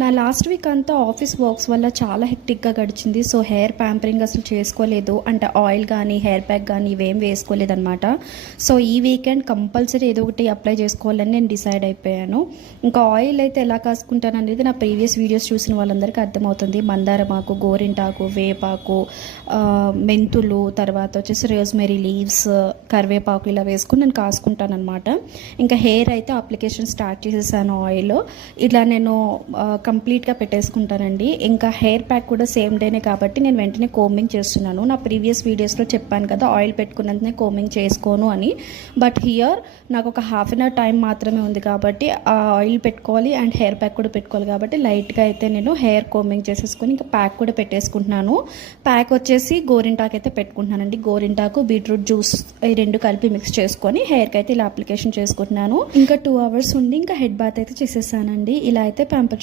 నా last week అంతా office works వల్ల చాలా హెక్టిక్గా గడిచింది. సో హెయిర్ ప్యాంపరింగ్ అసలు చేసుకోలేదు, అంటే ఆయిల్ కానీ హెయిర్ ప్యాక్ కానీ ఇవేం వేసుకోలేదన్నమాట. సో ఈ వీకెండ్ కంపల్సరీ ఏదో ఒకటి అప్లై చేసుకోవాలని నేను డిసైడ్ అయిపోయాను. ఇంకా ఆయిల్ అయితే ఎలా కాసుకుంటాను అనేది నా ప్రీవియస్ వీడియోస్ చూసిన వాళ్ళందరికీ అర్థమవుతుంది. మందారమాకు, గోరింటాకు, వేపాకు, మెంతులు, తర్వాత వచ్చేసి రోజ్మెరీ లీవ్స్, కరివేపాకు ఇలా వేసుకుని నేను కాసుకుంటాను అనమాట. ఇంకా హెయిర్ అయితే అప్లికేషన్ స్టార్ట్ చేసేసాను. ఆయిల్ ఇలా నేను కంప్లీట్గా పెట్టేసుకుంటానండి. ఇంకా హెయిర్ ప్యాక్ కూడా సేమ్ డేనే కాబట్టి నేను వెంటనే కోమింగ్ చేస్తున్నాను. నా ప్రీవియస్ వీడియోస్లో చెప్పాను కదా ఆయిల్ పెట్టుకున్నంతనే కోమింగ్ చేసుకోను అని. బట్ హియర్ నాకు ఒక హాఫ్ అన్ అవర్ టైం మాత్రమే ఉంది కాబట్టి ఆ ఆయిల్ పెట్టుకోవాలి అండ్ హెయిర్ ప్యాక్ కూడా పెట్టుకోవాలి కాబట్టి లైట్గా అయితే నేను హెయిర్ కోమింగ్ చేసేసుకొని ఇంకా ప్యాక్ కూడా పెట్టేసుకుంటున్నాను. ప్యాక్ వచ్చేసి గోరింటాకు అయితే పెట్టుకుంటున్నానండి. గోరింటాకు, బీట్రూట్ జ్యూస్ ఈ రెండు కలిపి మిక్స్ చేసుకొని హెయిర్కి అయితే ఇలా అప్లికేషన్ చేసుకుంటున్నాను. ఇంకా 2 hours ఉండి ఇంకా హెడ్ బాత్ అయితే చేసేసానండి. ఇలా అయితే ప్యాంపర్